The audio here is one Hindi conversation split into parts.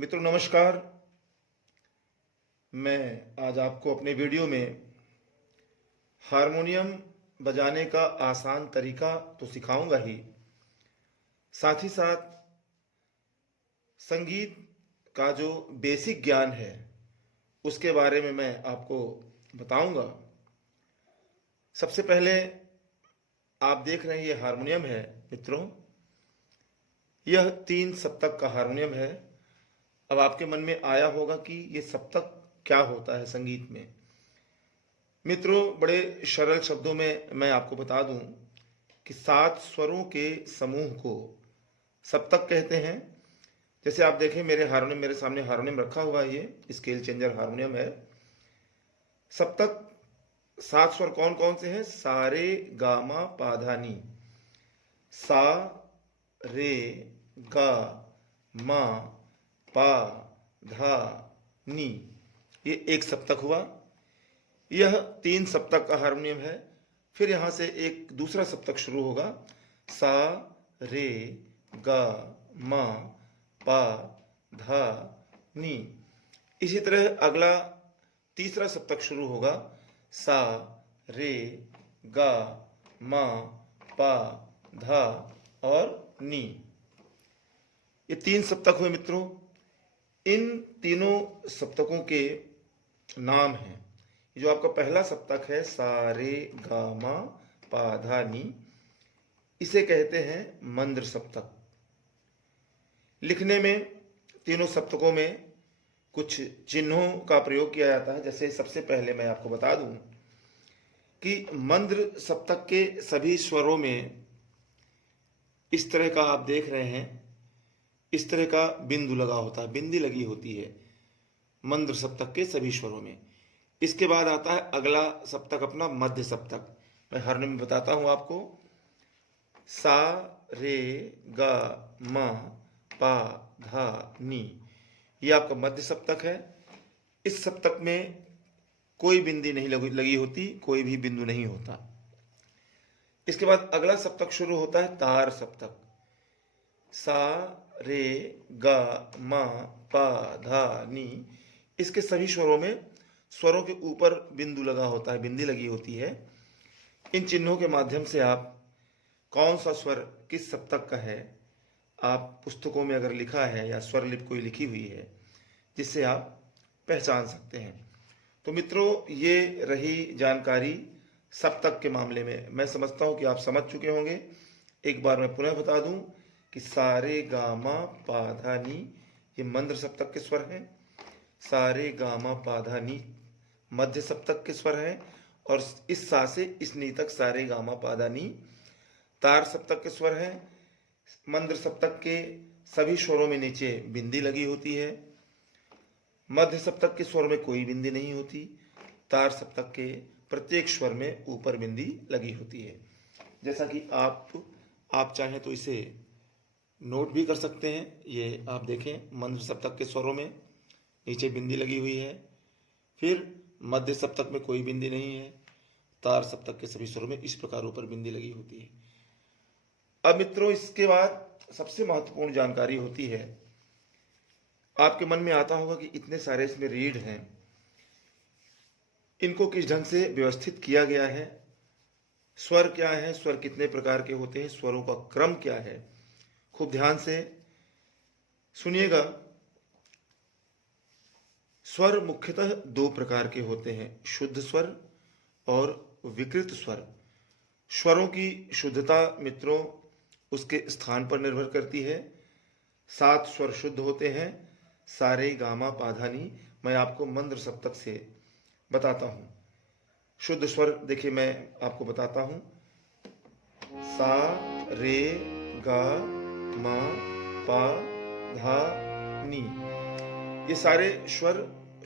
मित्रों नमस्कार। मैं आज आपको अपने वीडियो में हारमोनियम बजाने का आसान तरीका तो सिखाऊंगा ही, साथ ही साथ संगीत का जो बेसिक ज्ञान है उसके बारे में मैं आपको बताऊंगा। सबसे पहले आप देख रहे हैं ये हारमोनियम है मित्रों, यह 3 सप्तक का हारमोनियम है। अब आपके मन में आया होगा कि ये सप्तक क्या होता है संगीत में। मित्रों बड़े सरल शब्दों में मैं आपको बता दूं कि 7 स्वरों के समूह को सप्तक कहते हैं। जैसे आप देखें मेरे सामने हारमोनियम रखा हुआ है, ये स्केल चेंजर हारमोनियम है। सप्तक 7 स्वर कौन कौन से हैं? सा रे गा मा पा धा नी। सा रे गा मा पा धा नी, ये एक सप्तक हुआ। यह 3 सप्तक का हारमोनियम है। फिर यहां से एक दूसरा सप्तक शुरू होगा, सा रे गा मा पा धा नी। इसी तरह अगला तीसरा सप्तक शुरू होगा, सा रे गा मा पा धा और नी। ये 3 सप्तक हुए मित्रों। इन तीनों सप्तकों के नाम हैं। जो आपका पहला सप्तक है सा रे गा मा पा धा नी, इसे कहते हैं मंद्र सप्तक। लिखने में तीनों सप्तकों में कुछ चिन्हों का प्रयोग किया जाता है। जैसे सबसे पहले मैं आपको बता दूं कि मंद्र सप्तक के सभी स्वरों में इस तरह का आप देख रहे हैं, इस तरह का बिंदु लगा होता है, बिंदी लगी होती है मंद्र सप्तक के सभी स्वरों में। इसके बाद आता है अगला सप्तक अपना मध्य सप्तक। मैं हारमोनियम में बताता हूं आपको, सा रे गा मा पा धा नी, ये आपका मध्य सप्तक है। इस सप्तक में कोई बिंदी नहीं लगी होती, कोई भी बिंदु नहीं होता। इसके बाद अगला सप्तक शुरू होता है तार सप्तक। सा रे गा मा पा धा नी, इसके सभी स्वरों में स्वरों के ऊपर बिंदु लगा होता है, बिंदी लगी होती है। इन चिन्हों के माध्यम से आप कौन सा स्वर किस सप्तक का है, आप पुस्तकों में अगर लिखा है या स्वर लिपि कोई लिखी हुई है, जिससे आप पहचान सकते हैं। तो मित्रों ये रही जानकारी सप्तक के मामले में। मैं समझता हूं कि आप समझ चुके होंगे। एक बार मैं पुनः बता दूं कि सा रे गा मा पा धा नी, ये मंद्र सप्तक के स्वर हैं। सा रे गा मा पा धा नी मध्य सप्तक के स्वर हैं, और इस सा से इस नी तक सा रे गा मा पा धा नी तार सप्तक के स्वर हैं। मंद्र सप्तक के सभी स्वरों में नीचे बिंदी लगी होती है। मध्य सप्तक के स्वर में कोई बिंदी नहीं होती। तार सप्तक के प्रत्येक स्वर में ऊपर बिंदी लगी होती है। जैसा कि आप चाहें तो इसे नोट भी कर सकते हैं। ये आप देखें, मंद्र सप्तक के स्वरों में नीचे बिंदी लगी हुई है, फिर मध्य सप्तक में कोई बिंदी नहीं है, तार सप्तक के सभी स्वरों में इस प्रकार ऊपर बिंदी लगी होती है। अब मित्रों इसके बाद सबसे महत्वपूर्ण जानकारी होती है, आपके मन में आता होगा कि इतने सारे इसमें रीड हैं, इनको किस ढंग से व्यवस्थित किया गया है, स्वर क्या है, स्वर कितने प्रकार के होते हैं, स्वरों का क्रम क्या है। खूब ध्यान से सुनिएगा। स्वर मुख्यतः 2 प्रकार के होते हैं, शुद्ध स्वर और विकृत स्वर। स्वरों की शुद्धता मित्रों उसके स्थान पर निर्भर करती है। 7 स्वर शुद्ध होते हैं, सा रे गा मा पा धा नी। मैं आपको मंद्र सप्तक से बताता हूं। शुद्ध स्वर देखिए मैं आपको बताता हूं, सा रे गा मा पा धा नी, ये सारे स्वर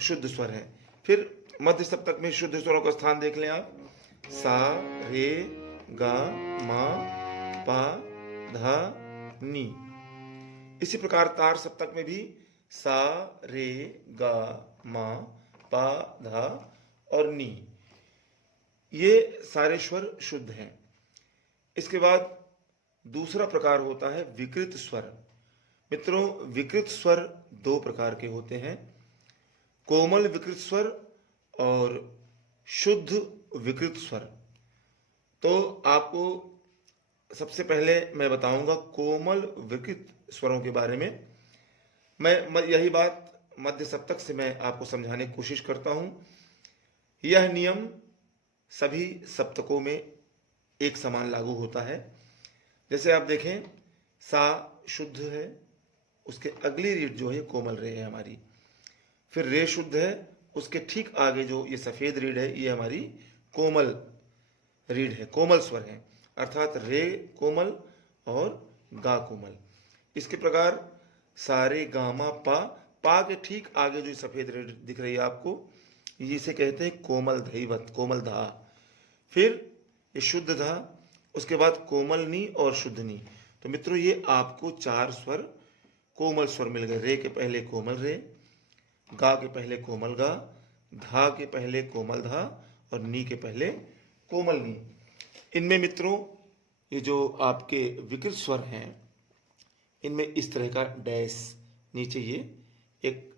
शुद्ध स्वर हैं। फिर मध्य सप्तक में शुद्ध स्वरों का स्थान देख लें आप, सा रे गा मा पा धा नी। इसी प्रकार तार सप्तक में भी सा रे गा मा पा धा और नी, ये सारे स्वर शुद्ध हैं। इसके बाद दूसरा प्रकार होता है विकृत स्वर। मित्रों, विकृत स्वर दो प्रकार के होते हैं, कोमल विकृत स्वर और शुद्ध विकृत स्वर। तो आपको सबसे पहले मैं बताऊंगा कोमल विकृत स्वरों के बारे में। मैं यही बात मध्य सप्तक से मैं आपको समझाने की कोशिश करता हूं। यह नियम सभी सप्तकों में एक समान लागू होता है। जैसे आप देखें, सा शुद्ध है, उसके अगली रीड जो है कोमल रे है हमारी। फिर रे शुद्ध है, उसके ठीक आगे जो ये सफेद रीड है ये हमारी कोमल रीड है, कोमल स्वर है, अर्थात रे कोमल और गा कोमल। इसके प्रकार सारे गामा पा, पा के ठीक आगे जो सफेद रीड दिख रही है आपको, जिसे कहते हैं कोमल धैवत, कोमल धा। फिर ये शुद्ध धा, उसके बाद कोमल नी और शुद्ध नी। तो मित्रों, ये आपको चार स्वर कोमल स्वर मिल गए। रे के पहले कोमल रे, गा के पहले कोमल गा, धा के पहले कोमल धा और नी के पहले कोमल नी। इनमें मित्रों ये जो आपके विकृत स्वर हैं, इनमें इस तरह का डैश नीचे ये एक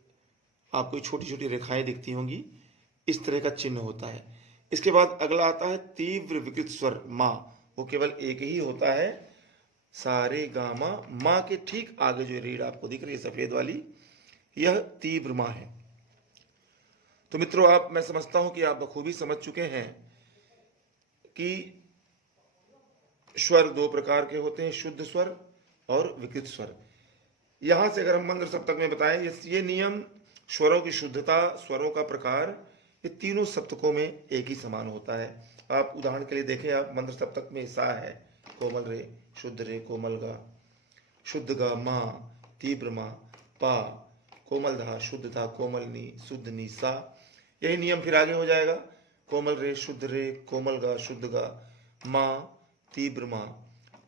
आपको छोटी छोटी रेखाएं दिखती होंगी, इस तरह का चिन्ह होता है। इसके बाद अगला आता है तीव्र विकृत स्वर मा। वो केवल एक ही होता है, सारे गामा। माँ के ठीक आगे जो रीड आपको दिख रही है सफेद वाली, यह तीव्र माँ है। तो मित्रों, मैं समझता हूं कि आप बखूबी समझ चुके हैं कि स्वर दो प्रकार के होते हैं, शुद्ध स्वर और विकृत स्वर। यहां से अगर हम मंत्र सप्तक में बताएं, ये नियम स्वरों की शुद्धता, स्वरों का प्रकार, ये तीनों सप्तकों में एक ही समान होता है। आप उदाहरण के लिए देखें, आप मंत्र सप्तक में सा है कोमल रे, शुद्ध रे कोमल गा, शुद्ध गा मा, तीव्र मा, पा, कोमल धा, शुद्ध धा, कोमल नी, शुद्ध नी, सा। यही नियम फिर आगे हो जाएगा, कोमल रे, शुद्ध रे, कोमल गा, शुद्ध गा, मा, तीव्र मा,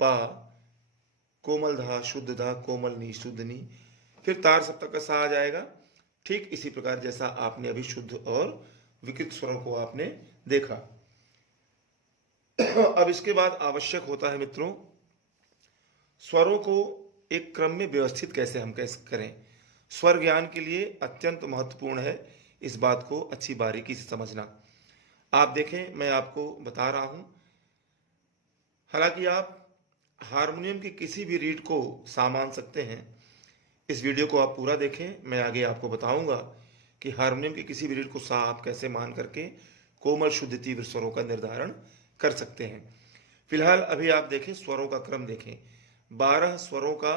पा, कोमल धा, शुद्ध धा, कोमल नी, शुद्ध नी। फिर तार सप्तक का सा आ जाएगा। ठीक इसी प्रकार जैसा आपने अभी शुद्ध और विकृत स्वरों को आपने देखा। अब इसके बाद आवश्यक होता है मित्रों, स्वरों को एक क्रम में व्यवस्थित कैसे हम कैसे करें। स्वर ज्ञान के लिए अत्यंत महत्वपूर्ण है इस बात को अच्छी बारीकी से समझना। आप देखें, मैं आपको बता रहा हूं, हालांकि आप हारमोनियम की किसी भी रीड को सा मान सकते हैं। इस वीडियो को आप पूरा देखें, मैं आगे आपको बताऊंगा कि हारमोनियम की किसी भी रीड को सा आप कैसे मान करके कोमल शुद्ध तीव्र स्वरों का निर्धारण कर सकते हैं। फिलहाल अभी आप देखें, स्वरों का क्रम देखें, 12 स्वरों का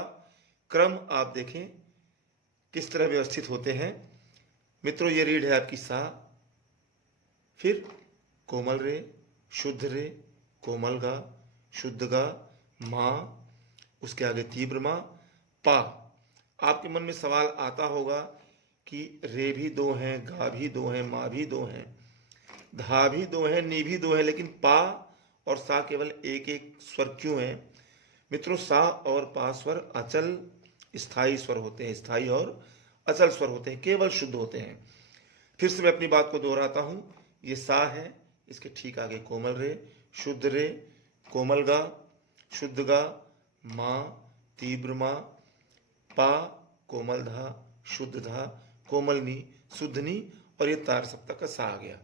क्रम आप देखें किस तरह व्यवस्थित होते हैं। मित्रों, ये रीड है आपकी सा, फिर कोमल रे, शुद्ध रे, कोमल गा, शुद्ध गा, मा, उसके आगे तीव्र मा, पा। आपके मन में सवाल आता होगा कि रे भी दो हैं, गा भी दो हैं, मा भी दो हैं, धा भी दो हैं, नी भी दो हैं, लेकिन पा और सा केवल एक एक स्वर क्यों है। मित्रों, सा और पा स्वर अचल स्थायी स्वर होते हैं, स्थायी और अचल स्वर होते हैं, केवल शुद्ध होते हैं। फिर से मैं अपनी बात को दोहराता हूं, ये सा है, इसके ठीक आगे कोमल रे, शुद्ध रे, कोमल गा, शुद्ध गा, मा, तीव्र मा, पा, कोमल धा, शुद्ध धा, कोमल नी, शुद्ध नी, और ये तार सप्तक का सा आ गया।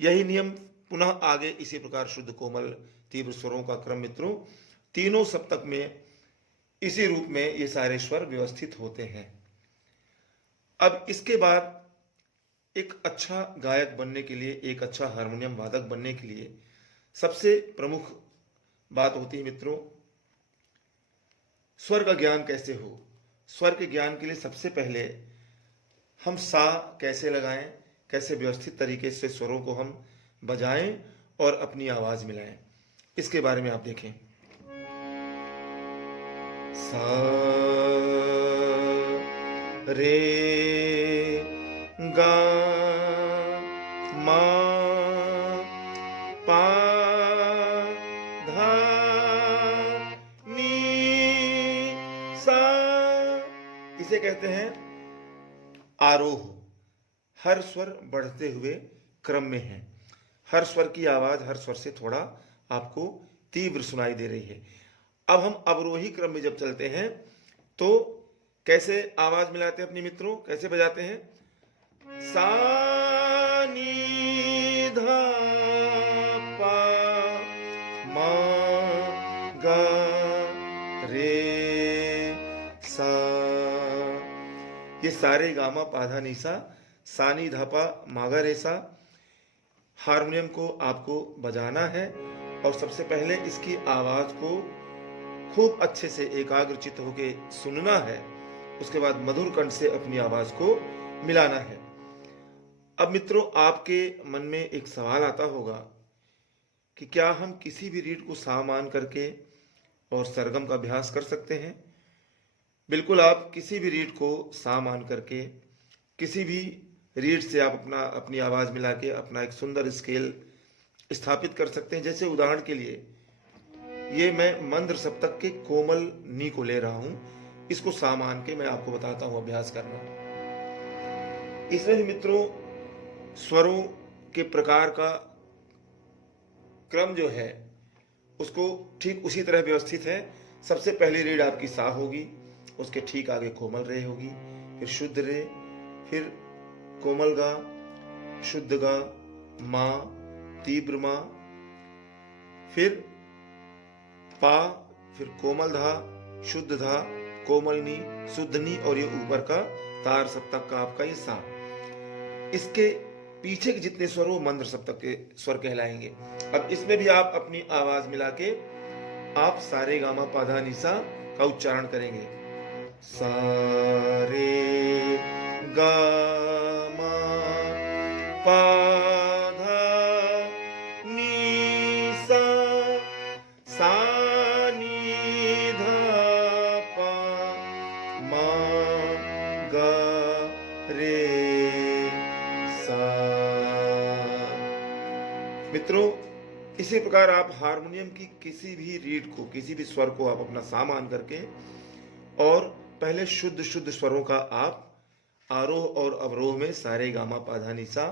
यही नियम पुनः आगे इसी प्रकार शुद्ध कोमल तीव्र स्वरों का क्रम मित्रों तीनों सप्तक में इसी रूप में ये सारे स्वर व्यवस्थित होते हैं। अब इसके बाद एक अच्छा गायक बनने के लिए, एक अच्छा हारमोनियम वादक बनने के लिए सबसे प्रमुख बात होती है मित्रों, स्वर का ज्ञान कैसे हो। स्वर के ज्ञान के लिए सबसे पहले हम सा कैसे लगाएं, कैसे व्यवस्थित तरीके से स्वरों को हम बजाएं और अपनी आवाज मिलाएं, इसके बारे में आप देखें। सा रे गा मा पा धा नी सा, इसे कहते हैं आरोह। हर स्वर बढ़ते हुए क्रम में है, हर स्वर की आवाज हर स्वर से थोड़ा आपको तीव्र सुनाई दे रही है। अब हम अवरोही क्रम में जब चलते हैं तो कैसे आवाज मिलाते हैं अपने मित्रों, कैसे बजाते हैं? सा नी धा पा मा गा रे सा। ये सारे गामा पाधा निसा, सानी धापा मागा रेसा हारमोनियम को आपको बजाना है। और सबसे पहले इसकी आवाज को खूब अच्छे से एकाग्रचित्त होके सुनना है। उसके बाद मधुर कंठ से अपनी आवाज को मिलाना है। अब मित्रों, आपके मन में एक सवाल आता होगा कि क्या हम किसी भी रीड को सा मान करके और सरगम का अभ्यास कर सकते हैं? बिल्कुल, आप किसी भी रीड को सा मान करके किसी भी रीड से आप अपनी आवाज मिला के अपना एक सुंदर स्केल स्थापित कर सकते हैं। जैसे उदाहरण के लिए, ये मैं मंद्र सप्तक के कोमल नी को ले रहा हूं, इसको सा मान के मैं आपको बताता हूं अभ्यास करना। इसमें भी मित्रों स्वरों के प्रकार का क्रम जो है उसको ठीक उसी तरह व्यवस्थित है। सबसे पहली रीड आपकी सा होगी, उसके ठीक आगे कोमल रे होगी, फिर शुद्ध रे, फिर कोमल गा, शुद्ध गा, मा, तीव्र मा, फिर पा, फिर कोमल धा, शुद्ध धा, कोमल नी, शुद्ध नी, और ये ऊपर का तार सप्तक का आपका ये सा। इसके पीछे के जितने स्वर वो मंद्र सप्तक के स्वर कहलाएंगे। अब इसमें भी आप अपनी आवाज मिला के आप सारे गामा पाधा निसा का उच्चारण करेंगे। सारे गामा पाधा निसा सा नी धा पा मा गा रे सा। मित्रों, इसी प्रकार आप हारमोनियम की किसी भी रीड को, किसी भी स्वर को आप अपना सा मान करके और पहले शुद्ध शुद्ध स्वरों का आप आरोह और अवरोह में सारे गामा पाधा निसा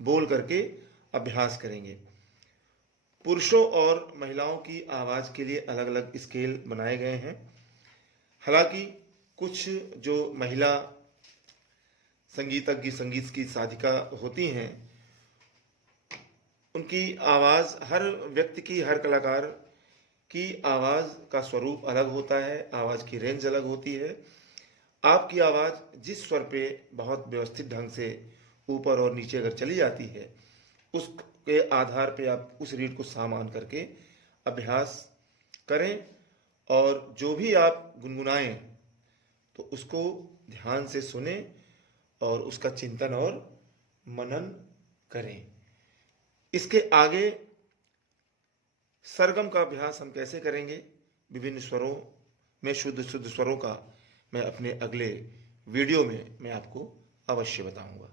बोल करके अभ्यास करेंगे। पुरुषों और महिलाओं की आवाज के लिए अलग अलग स्केल बनाए गए हैं। हालांकि कुछ जो महिला संगीतज्ञ, संगीत की साधिका होती हैं, उनकी आवाज, हर व्यक्ति की, हर कलाकार की आवाज का स्वरूप अलग होता है, आवाज की रेंज अलग होती है। आपकी आवाज जिस स्वर पे बहुत व्यवस्थित ढंग से ऊपर और नीचे अगर चली जाती है, उसके आधार पे आप उस रीड को सा मान करके अभ्यास करें। और जो भी आप गुनगुनाएं तो उसको ध्यान से सुने और उसका चिंतन और मनन करें। इसके आगे सरगम का अभ्यास हम कैसे करेंगे, विभिन्न स्वरों में शुद्ध शुद्ध स्वरों का, मैं अपने अगले वीडियो में मैं आपको अवश्य बताऊंगा।